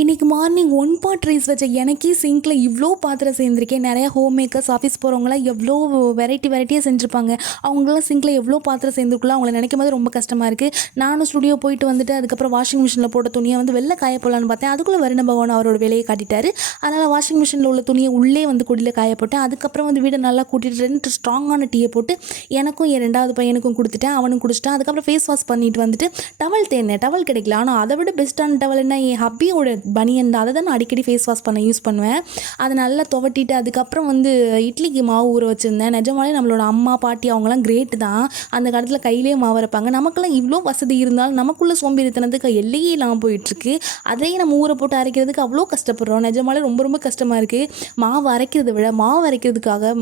இன்றைக்கி morning one pot rice வச்ச எனக்கே சிங்கில் இவ்வளோ பாத்திரம் சேர்ந்துருக்கேன். நிறையா ஹோம் மேக்கர்ஸ் ஆஃபீஸ் போகிறவங்களாம் எவ்வளோ வெரைட்டி வெரைட்டியாக செஞ்சுருப்பாங்க. அவங்களாம் சிங்கில் எவ்வளோ பாத்திரம் சேர்ந்துருக்குள்ள அவங்கள நினைக்கும் போது ரொம்ப கஷ்டமாக இருக்குது நானும் ஸ்டுடியோ போயிட்டு வந்துட்டு அதுக்கப்புறம் வாஷிங் மிஷினில் போட்ட துணியை வந்து வெளில காய போகலான்னு பார்த்தேன். அதுக்குள்ளே வருண பகவான் அவரோட வேலையை காட்டிட்டார். அதனால் வாஷிங் மிஷினில் உள்ள துணியை உள்ளே வந்து கொடியில் காய போட்டேன். அதுக்கப்புறம் வந்து வீடை நல்லா கூட்டிட்டு ஸ்ட்ராங்கான டீயை போட்டு எனக்கும் என் ரெண்டாவது பையனுக்கும் கொடுத்துட்டேன். அவனும் குடிச்சிட்டேன். அதுக்கப்புறம் ஃபேஸ் வாஷ் பண்ணிட்டு வந்துட்டு டவல் தேடினேன் டவல் கிடைக்கல. ஆனால் அதை விட பெஸ்ட்டான டவல் என்ன? என் ஹப்பியோட பனியன் தான் அதை தான் நான் அடிக்கடி ஃபேஸ் வாஷ் பண்ண யூஸ் பண்ணுவேன். அதை நல்லா துவட்டிட்டு அதுக்கப்புறம் வந்து இட்லிக்கு மாவு ஊற வச்சுருந்தேன். நிஜமாலே நம்மளோட அம்மா பாட்டி அவங்களாம் கிரேட் தான். அந்த காலத்தில் கையிலே மாவு அரைப்பாங்க. நமக்கெல்லாம் இவ்வளோ வசதி இருந்தாலும் நமக்குள்ளே சோம்பேறித்தனத்துக்கு எல்லையே இல்லாமல் போயிட்டுருக்கு. அதையும் நம்ம ஊற போட்டு அரைக்கிறதுக்கு அவ்வளோ கஷ்டப்படுறோம். நிஜமாலே ரொம்ப ரொம்ப கஷ்டமாக இருக்குது மாவு அரைக்கிறத விட மாவு அரைக்கிறதுக்காக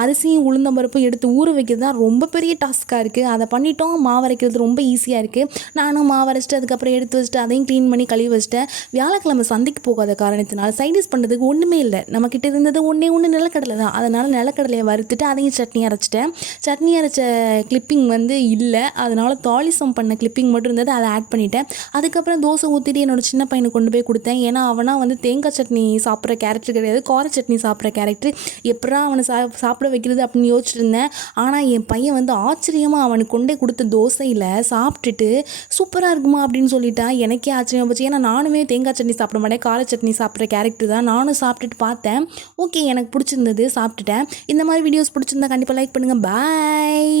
அரிசியும் உளுந்தம்பருப்பும் எடுத்து ஊற வைக்கிறது தான் ரொம்ப பெரிய டாஸ்க்காக இருக்குது அதை பண்ணிட்டோம். மாவு அரைக்கிறது ரொம்ப ஈஸியாக இருக்குது நானும் மாவு அரைச்சிட்டு அதுக்கப்புறம் எடுத்து வச்சுட்டு அதையும் க்ளீன் பண்ணி கழுவி வச்சுட்டேன். வியாழக்கிழமை நம்ம சந்தைக்கு போகாத காரணத்தினால் சைடிஸ் பண்ணுறதுக்கு ஒன்றுமே இல்லை. நம்மக்கிட்ட இருந்தது ஒன்றே ஒன்று நிலக்கடலை தான். அதனால் நிலக்கடலையை வறுத்துட்டு அதையும் சட்னி அரைச்சிட்டேன். சட்னி அரைச்ச கிளிப்பிங் வந்து இல்லை. அதனால் தாலிசம் பண்ண கிளிப்பிங் மட்டும் இருந்தது. அதை ஆட் பண்ணிட்டேன். அதுக்கப்புறம் தோசை ஊற்றிட்டு என்னோடய சின்ன பையனுக்கு கொண்டு போய் கொடுத்தேன். ஏன்னா அவனா வந்து தேங்காய் சட்னி சாப்பிட்ற கேரக்டர் கிடையாது. கார சட்னி சாப்பிட்ற கேரக்டர் எப்படா அவனை சா சாப்பிட வைக்கிறது அப்படின்னு யோசிச்சுட்டு இருந்தேன். ஆனால் என் பையன் வந்து ஆச்சரியமாக அவனுக்கு கொண்டே கொடுத்த தோசையில் சாப்பிட்டுட்டு சூப்பராக இருக்குமா? அப்படின்னு சொல்லிட்டான். எனக்கே ஆச்சரியம் போச்சு. ஏன்னா நானுமே தேங்காய் சட்னி சாப்பிட மாட்டேன் கார சட்னி சாப்பிட்ற கேரக்டர் தான் நானும் சாப்பிட்டுட்டு பார்த்தேன். ஓகே எனக்கு பிடிச்சிருந்தது சாப்பிட்டுட்டேன். இந்த மாதிரி வீடியோஸ் பிடிச்சிருந்தா கண்டிப்பாக லைக் பண்ணுங்கள் பாய்